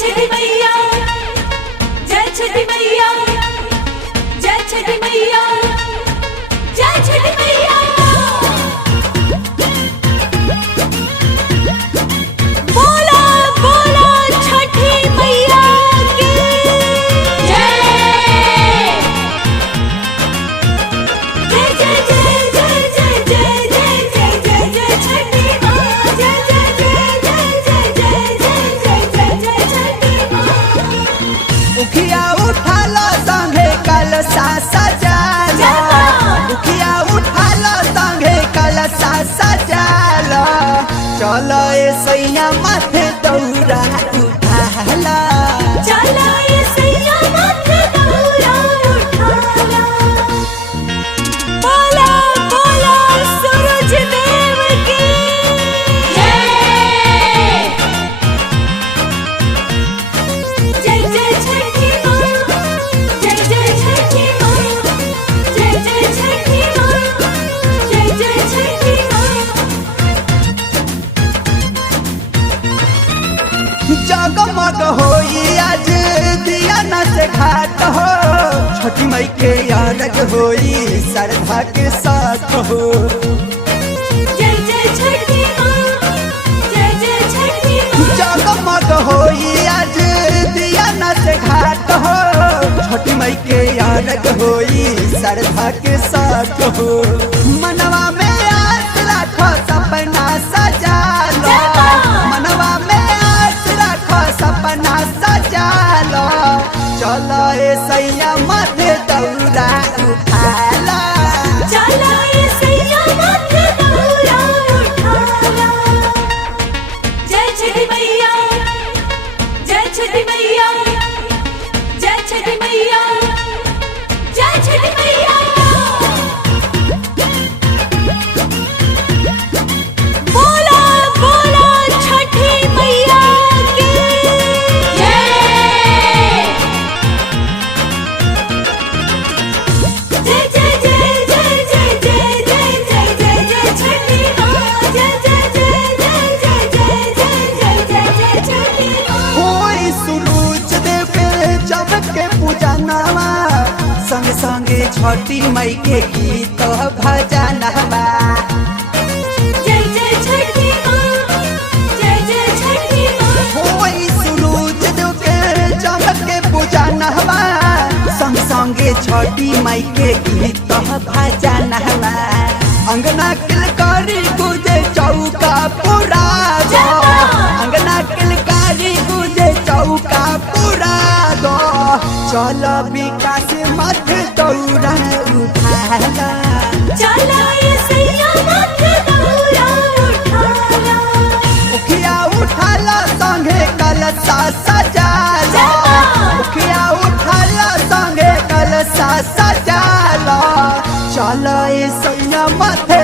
छठी मैया, जय छठी मैया, जय छठी मैया, जय छठी मैया। बोला बोला छठी मैया की जय। जय जय जय जय जय जय जय जय जय जय छठी माँ। जय जय जय जय जय जय जय जय जय छठी माँ। उखिया उठालो संगे कलशा सजालो, उखिया उठालो संगे कलशा सजालो, चलो ए सैया माथे दौरा उठाला, चलो ए सैया माथे दौरा उठाला। बोला बोला सूरज देव की जय। जय जय छठी माँ, जय जय छठी माँ, जय जय छठी माँ, जय जय छठी माँ। जगमग होई आज दिया न से घाट हो, छठी मई के यारग होई श्रद्धा के साथ हो। जय जय छठी माँ, जय जय छठी माँ। जगमग होई आज दिया न से घाट हो, छठी मई के यारग होई श्रद्धा के साथ हो। मनवा में आस रखो सपना सजा लो, मनवा में आस रखो सपना सजा लो, चलो ए सैया माथे दौरा उठाला, चलो ए सैया माथे दौरा उठाला। जय छठी मैया, जय छठी मैया, जय छठी मैया, जय छठी मैया। बोला बोला छठी मैया की जय। जय जय जय जय जय जय जय जय जय जय छठी माँ। जय जय जय जय जय जय जय जय जय छठी माँ। होई सूरज देव के चमक के पूजनवा, संग संगे छठी मई के गीत भजनवा। जय जय छठी माँ, जय जय छठी माँ। होई सूरज देव के चमक के पूजनवा, संग संगे छठी मई के गीत भजनवा। अंगना किलकारी गुजे चौका पूरा दो, अंगना किलकारी गुजे चौका पूरा दो, चलो विकास मत दौरा उठाला, चलो ए सैया माथे दौरा उठाला। उखिया उठाला संगे कलशा सजालो, उखिया उठाला संगे कलशा सजालो, चलो ए सैया माथे